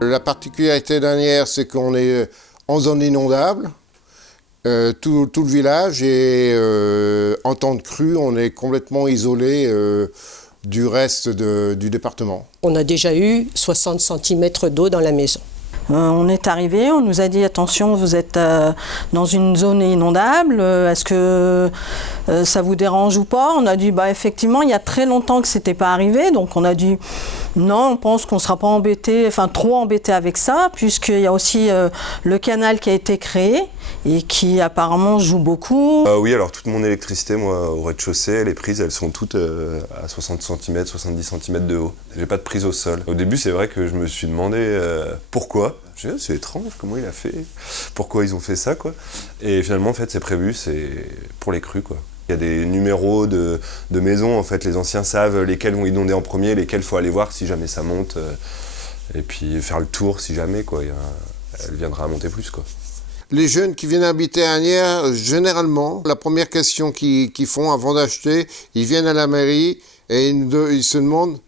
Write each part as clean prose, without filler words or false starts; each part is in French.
La particularité dernière, c'est qu'on est en zone inondable, tout le village, et en temps de crue, on est complètement isolé du reste du département. On a déjà eu 60 cm d'eau dans la maison. On est arrivé, on nous a dit attention, vous êtes dans une zone inondable, est-ce que ça vous dérange ou pas? On a dit effectivement, il y a très longtemps que c'était pas arrivé, donc on a dit non, on pense qu'on ne sera pas embêté, trop embêté avec ça, puisqu'il y a aussi le canal qui a été créé et qui apparemment joue beaucoup. Oui, alors toute mon électricité, moi, au rez-de-chaussée, les prises, elles sont toutes à 60 cm, 70 cm de haut. J'ai pas de prise au sol. Au début, c'est vrai que je me suis demandé pourquoi. Je me suis dit, c'est étrange, comment il a fait? Pourquoi ils ont fait ça, quoi? Et finalement, en fait, c'est prévu, c'est pour les crues, quoi. Il y a des numéros de maisons, en fait, les anciens savent lesquels vont inonder en premier, lesquels il faut aller voir si jamais ça monte, et puis faire le tour si jamais, quoi. Elle viendra à monter plus, quoi. Les jeunes qui viennent habiter à Asnières, généralement, la première question qu'ils font avant d'acheter, ils viennent à la mairie et ils se demandent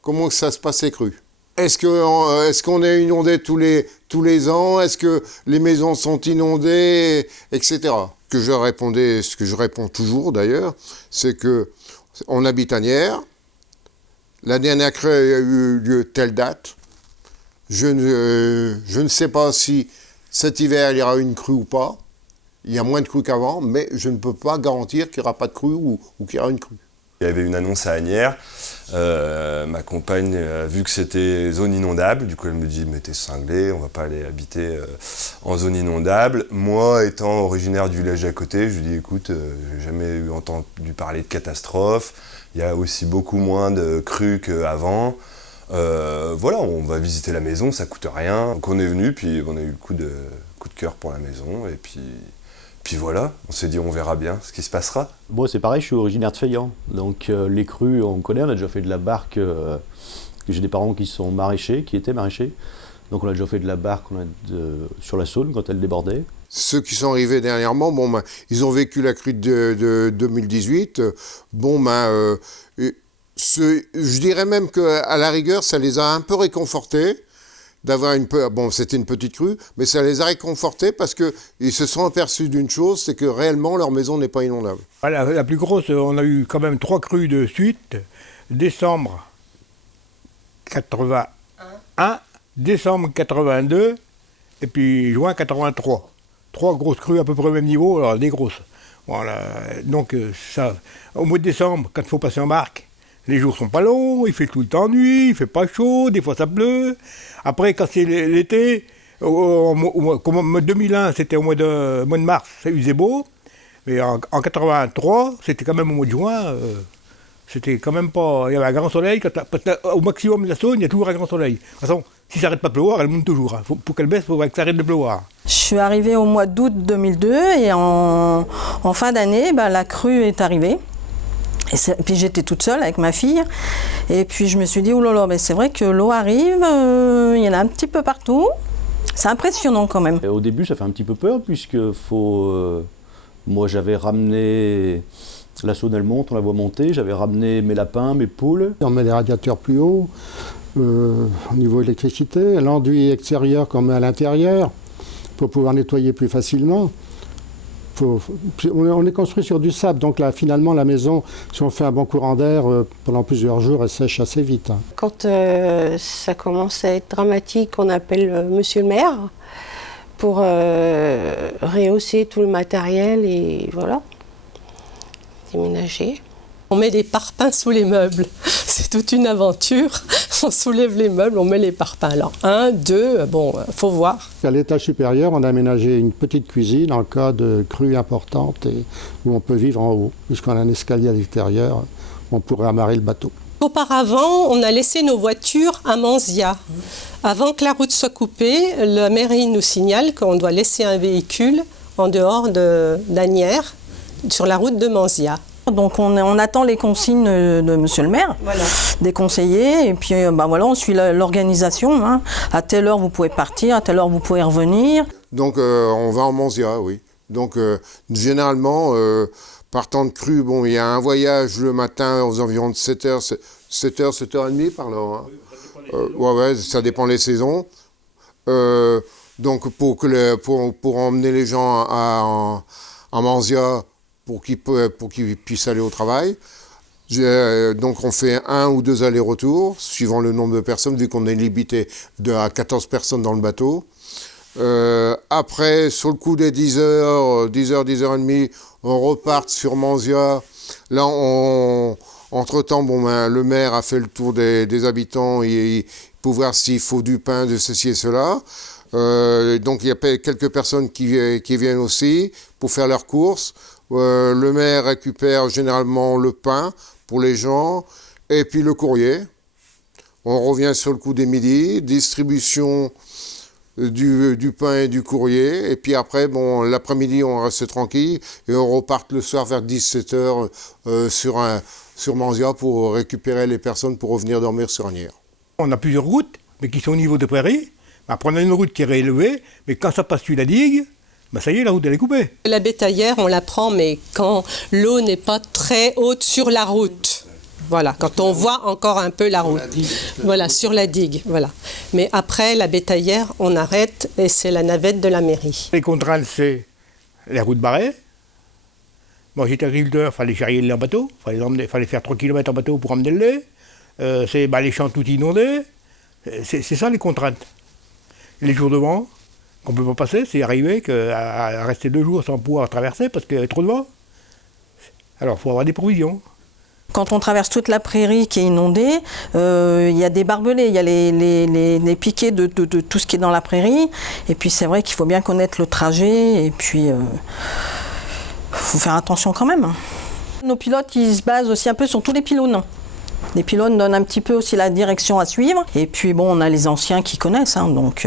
comment ça se passe les crues. Est-ce qu'on est inondé tous les ans? Est-ce que les maisons sont inondées, etc. Ce que je réponds toujours d'ailleurs, c'est que on habite à Asnières. La dernière crue a eu lieu telle date. Je ne sais pas si cet hiver il y aura une crue ou pas. Il y a moins de crues qu'avant, mais je ne peux pas garantir qu'il n'y aura pas de crue ou qu'il y aura une crue. Il y avait une annonce à Asnières. Ma compagne a vu que c'était zone inondable, du coup elle me dit mais t'es cinglé, on va pas aller habiter en zone inondable. Moi étant originaire du village à côté, je lui dis écoute, j'ai jamais entendu parler de catastrophe, il y a aussi beaucoup moins de crues qu'avant. Voilà, on va visiter la maison, ça coûte rien. Donc on est venu, puis on a eu le coup de cœur pour la maison, et puis voilà, on s'est dit on verra bien ce qui se passera. Moi c'est pareil, je suis originaire de Feillan, donc les crues on connaît, on a déjà fait de la barque, j'ai des parents qui sont maraîchers, qui étaient maraîchers, donc on a déjà fait de la barque sur la Saône quand elle débordait. Ceux qui sont arrivés dernièrement, ils ont vécu la crue de 2018, je dirais même qu'à la rigueur ça les a un peu réconfortés, d'avoir c'était une petite crue, mais ça les a réconfortés parce qu'ils se sont aperçus d'une chose, c'est que réellement leur maison n'est pas inondable. La plus grosse, on a eu quand même 3 crues de suite, décembre 81, décembre 82 et puis juin 83. 3 grosses crues à peu près au même niveau, alors des grosses. Voilà, donc ça, au mois de décembre, quand il faut passer en barque, les jours sont pas longs, il fait tout le temps nuit, il fait pas chaud, des fois ça pleut. Après, quand c'est l'été, comme 2001, c'était au mois de mars, ça faisait beau. Mais en 83, c'était quand même au mois de juin, c'était quand même pas... Il y avait un grand soleil, au maximum de la Saône, il y a toujours un grand soleil. De toute façon, si ça n'arrête pas de pleuvoir, elle monte toujours. Pour qu'elle baisse, il faut que ça arrête de pleuvoir. Je suis arrivée au mois d'août 2002 et en fin d'année, la crue est arrivée. Et puis j'étais toute seule avec ma fille, et puis je me suis dit, oh là là, mais c'est vrai que l'eau arrive, il y en a un petit peu partout, c'est impressionnant quand même. Et au début ça fait un petit peu peur, puisque moi j'avais ramené, la Saône elle monte, on la voit monter, j'avais ramené mes lapins, mes poules. On met les radiateurs plus haut, au niveau de l'électricité, l'enduit extérieur qu'on met à l'intérieur, pour pouvoir nettoyer plus facilement. On est construit sur du sable, donc là, finalement, la maison, si on fait un bon courant d'air, pendant plusieurs jours, elle sèche assez vite. Hein. Quand ça commence à être dramatique, on appelle monsieur le maire pour rehausser tout le matériel et voilà, déménager. On met des parpaings sous les meubles. C'est toute une aventure. On soulève les meubles, on met les parpaings. Alors, 1, 2, bon, faut voir. À l'étage supérieur, on a aménagé une petite cuisine en cas de crue importante et où on peut vivre en haut. Puisqu'on a un escalier à l'extérieur, on pourrait amarrer le bateau. Auparavant, on a laissé nos voitures à Manzia. Avant que la route soit coupée, la mairie nous signale qu'on doit laisser un véhicule en dehors d'Asnières, sur la route de Manzia. Donc on attend les consignes de monsieur le maire, voilà, des conseillers, et puis voilà, on suit l'organisation. Hein. À telle heure vous pouvez partir, à telle heure vous pouvez revenir. Donc on va en Manzia, oui. Donc généralement, partant de Cru, bon, il y a un voyage le matin aux environs de 7h, 7h30 par là. Hein. Ouais, ça dépend les saisons. Donc pour emmener les gens à Manzia, pour qu'ils puissent aller au travail. Donc on fait 1 ou 2 allers-retours, suivant le nombre de personnes, vu qu'on est limité à 14 personnes dans le bateau. Après, sur le coup des 10h, 10h30, on repart sur Manzia. Là, entre-temps, le maire a fait le tour des habitants pour voir s'il faut du pain, de ceci et cela. Donc il y a quelques personnes qui viennent aussi pour faire leurs courses. Le maire récupère généralement le pain pour les gens et puis le courrier. On revient sur le coup des midis, distribution du pain et du courrier. Et puis après, l'après-midi, on reste tranquille et on repart le soir vers 17h sur Manzia pour récupérer les personnes pour revenir dormir sur Asnières. On a plusieurs routes, mais qui sont au niveau des prairies. Après, on a une route qui est réélevée, mais quand ça passe sur la digue, ça y est, la route elle est coupée. La bétaillère, on la prend, mais quand l'eau n'est pas très haute sur la route. Voilà, quand on voit encore un peu la route. Voilà, sur la digue, voilà. Mais après, la bétaillère, on arrête et c'est la navette de la mairie. Les contraintes, c'est les routes barrées. Moi, j'étais agriculteur, il fallait charrier le lait en bateau, il fallait faire 3 km en bateau pour emmener le lait. C'est les champs tout inondés. C'est ça les contraintes. Et les jours de vent, qu'on ne peut pas passer, c'est arrivé à rester 2 jours sans pouvoir traverser parce qu'il y avait trop de vent. Alors, il faut avoir des provisions. Quand on traverse toute la prairie qui est inondée, il y a des barbelés, il y a les piquets de tout ce qui est dans la prairie. Et puis c'est vrai qu'il faut bien connaître le trajet et puis faut faire attention quand même. Nos pilotes, ils se basent aussi un peu sur tous les pylônes. Les pylônes donnent un petit peu aussi la direction à suivre. Et puis bon, on a les anciens qui connaissent. Hein, donc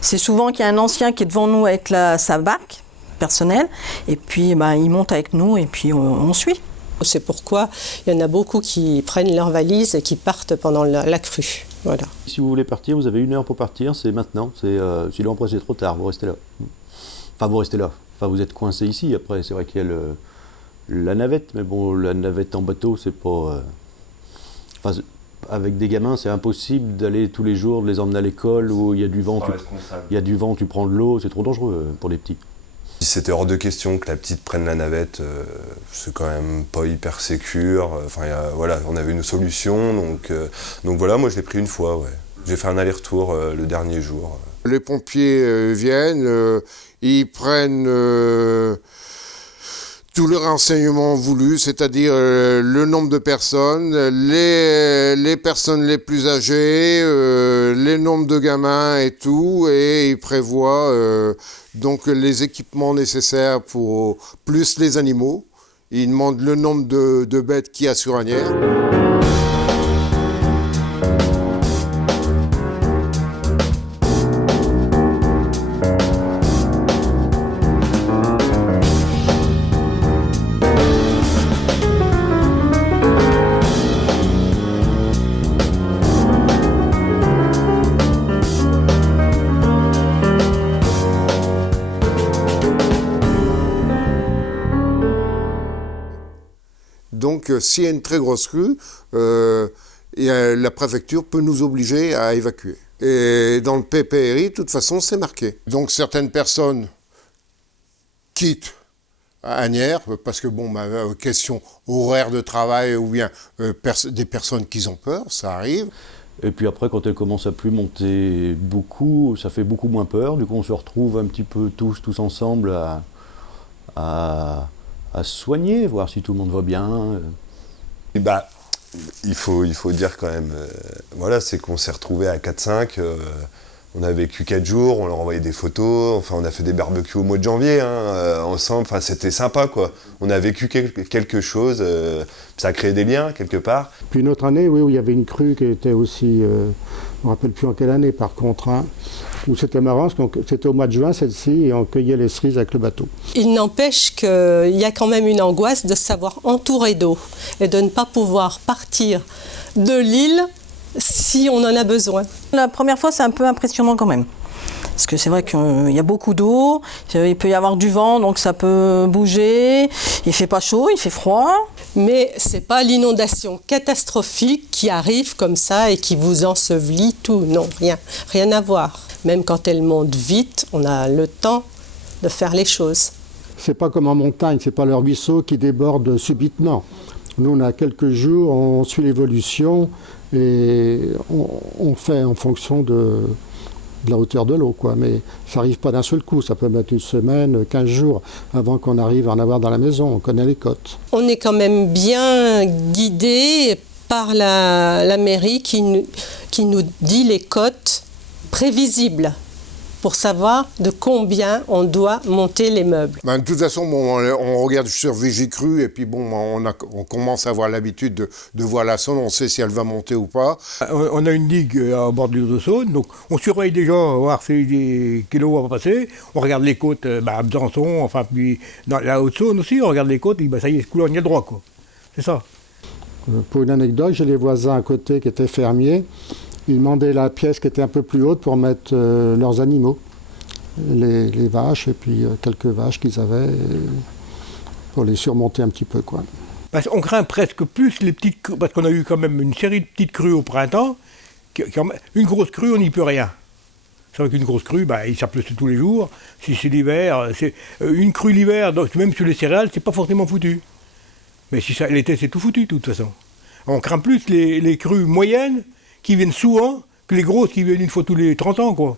c'est souvent qu'il y a un ancien qui est devant nous avec sa barque personnelle. Et puis il monte avec nous et puis on suit. C'est pourquoi il y en a beaucoup qui prennent leurs valises et qui partent pendant la crue. Voilà. Si vous voulez partir, vous avez 1 heure pour partir, c'est maintenant. Sinon après c'est trop tard, vous restez là. Enfin vous restez là. Enfin vous êtes coincé ici. Après c'est vrai qu'il y a la navette, mais bon la navette en bateau c'est pas. Avec des gamins, c'est impossible d'aller tous les jours, de les emmener à l'école où il y a du vent, tu prends de l'eau, c'est trop dangereux pour les petits. C'était hors de question que la petite prenne la navette, c'est quand même pas hyper sécure. Voilà, on avait une solution, donc voilà, moi je l'ai pris une fois, ouais. J'ai fait un aller-retour le dernier jour. Les pompiers viennent, ils prennent tous les renseignements voulus, c'est-à-dire le nombre de personnes, les personnes les plus âgées, les nombres de gamins et tout, et ils prévoient donc les équipements nécessaires pour plus les animaux. Ils demandent le nombre de bêtes qu'il y a sur Asnières. Donc, s'il y a une très grosse crue, la préfecture peut nous obliger à évacuer. Et dans le PPRI, de toute façon, c'est marqué. Donc, certaines personnes quittent Asnières, parce que question horaire de travail ou bien des personnes qui ont peur, ça arrive. Et puis après, quand elle commence à plus monter beaucoup, ça fait beaucoup moins peur. Du coup, on se retrouve un petit peu tous ensemble à se soigner, voir si tout le monde va bien. Et il faut dire quand même, c'est qu'on s'est retrouvés à 4-5, on a vécu 4 jours, on leur envoyait des photos, enfin on a fait des barbecues au mois de janvier ensemble, enfin c'était sympa quoi. On a vécu quelque chose, ça a créé des liens quelque part. Puis une autre année, oui, où il y avait une crue qui était aussi, je ne me rappelle plus en quelle année par contre, où c'était marrant, parce que c'était au mois de juin celle-ci, et on cueillait les cerises avec le bateau. Il n'empêche qu'il y a quand même une angoisse de se savoir entouré d'eau et de ne pas pouvoir partir de l'île si on en a besoin. La première fois, c'est un peu impressionnant quand même. Parce que c'est vrai qu'il y a beaucoup d'eau, il peut y avoir du vent, donc ça peut bouger. Il fait pas chaud, il fait froid. Mais ce n'est pas l'inondation catastrophique qui arrive comme ça et qui vous ensevelit tout. Non, rien à voir. Même quand elle monte vite, on a le temps de faire les choses. C'est pas comme en montagne, c'est pas le ruisseau qui déborde subitement. Nous, on a quelques jours, on suit l'évolution et on fait en fonction de la hauteur de l'eau, quoi. Mais ça n'arrive pas d'un seul coup, ça peut mettre une semaine, 15 jours avant qu'on arrive à en avoir dans la maison, on connaît les côtes. On est quand même bien guidé par la mairie qui nous dit les côtes prévisibles pour savoir de combien on doit monter les meubles. De toute façon, on regarde sur Vigicru et puis on commence à avoir l'habitude de voir la Saône, on sait si elle va monter ou pas. On a une digue à bordure de Saône, donc on surveille déjà, voir si l'eau va passer. On regarde les côtes à Besançon, enfin puis dans la Haute-Saône aussi, on regarde les côtes, et ça y est, ce coup-là, on y a droit, quoi. C'est ça. Pour une anecdote, j'ai les voisins à côté qui étaient fermiers. Ils demandaient la pièce qui était un peu plus haute pour mettre leurs animaux, les vaches et puis quelques vaches qu'ils avaient, pour les surmonter un petit peu, quoi. Parce qu'on craint presque plus les petites crues, parce qu'on a eu quand même une série de petites crues au printemps. Une grosse crue, on n'y peut rien. C'est vrai qu'une grosse crue, ça pleut tous les jours. Si c'est l'hiver, une crue l'hiver, donc même sur les céréales, c'est pas forcément foutu. Mais si l'été, c'est tout foutu, de toute façon. On craint plus les crues moyennes qui viennent souvent que les grosses qui viennent une fois tous les 30 ans, quoi.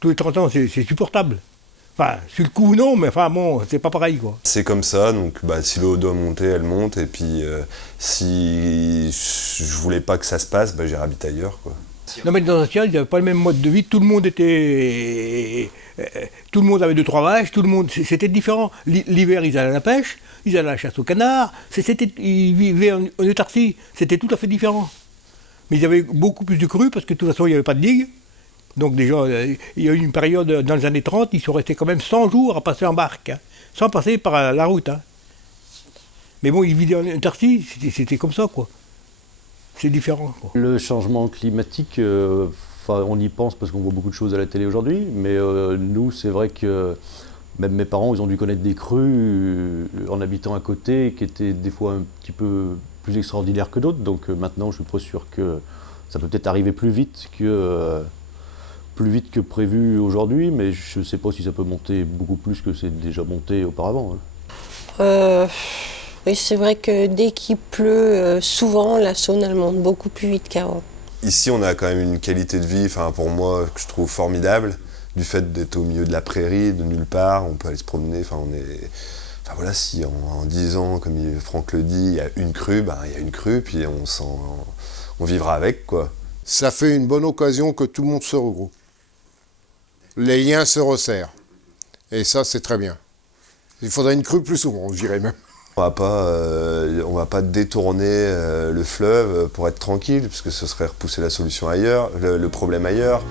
Tous les 30 ans, c'est supportable. Enfin, sur le coup, non, mais enfin, bon, c'est pas pareil, quoi. C'est comme ça, donc si l'eau doit monter, elle monte, et puis si je voulais pas que ça se passe, j'irai habiter ailleurs, quoi. Non, mais dans un ciel, il n'y avait pas le même mode de vie, tout le monde avait 2-3 vaches, c'était différent. L'hiver, ils allaient à la pêche, ils allaient à la chasse au canard, ils vivaient en autarcie, c'était tout à fait différent. Mais ils avaient beaucoup plus de crues, parce que de toute façon, il n'y avait pas de digue. Donc déjà, il y a eu une période, dans les années 30, ils sont restés quand même 100 jours à passer en barque, sans passer par la route. Mais bon, ils vivaient en autarcie, c'était comme ça, quoi. C'est différent, quoi. Le changement climatique, on y pense parce qu'on voit beaucoup de choses à la télé aujourd'hui, mais nous, c'est vrai que même mes parents, ils ont dû connaître des crues en habitant à côté, qui étaient des fois un petit peu plus extraordinaires que d'autres. Donc maintenant, je suis pas sûr que ça peut peut-être arriver plus vite que prévu aujourd'hui, mais je ne sais pas si ça peut monter beaucoup plus que c'est déjà monté auparavant. Oui, c'est vrai que dès qu'il pleut, souvent la Saône, elle monte beaucoup plus vite qu'avant. Ici, on a quand même une qualité de vie, pour moi, que je trouve formidable, du fait d'être au milieu de la prairie, de nulle part, on peut aller se promener, si en 10 ans, comme Franck le dit, il y a une crue, il y a une crue, puis on vivra avec, quoi. Ça fait une bonne occasion que tout le monde se regroupe. Les liens se resserrent. Et ça, c'est très bien. Il faudrait une crue plus souvent, je dirais même. On va pas détourner le fleuve pour être tranquille, parce que ce serait repousser la solution ailleurs, le problème ailleurs.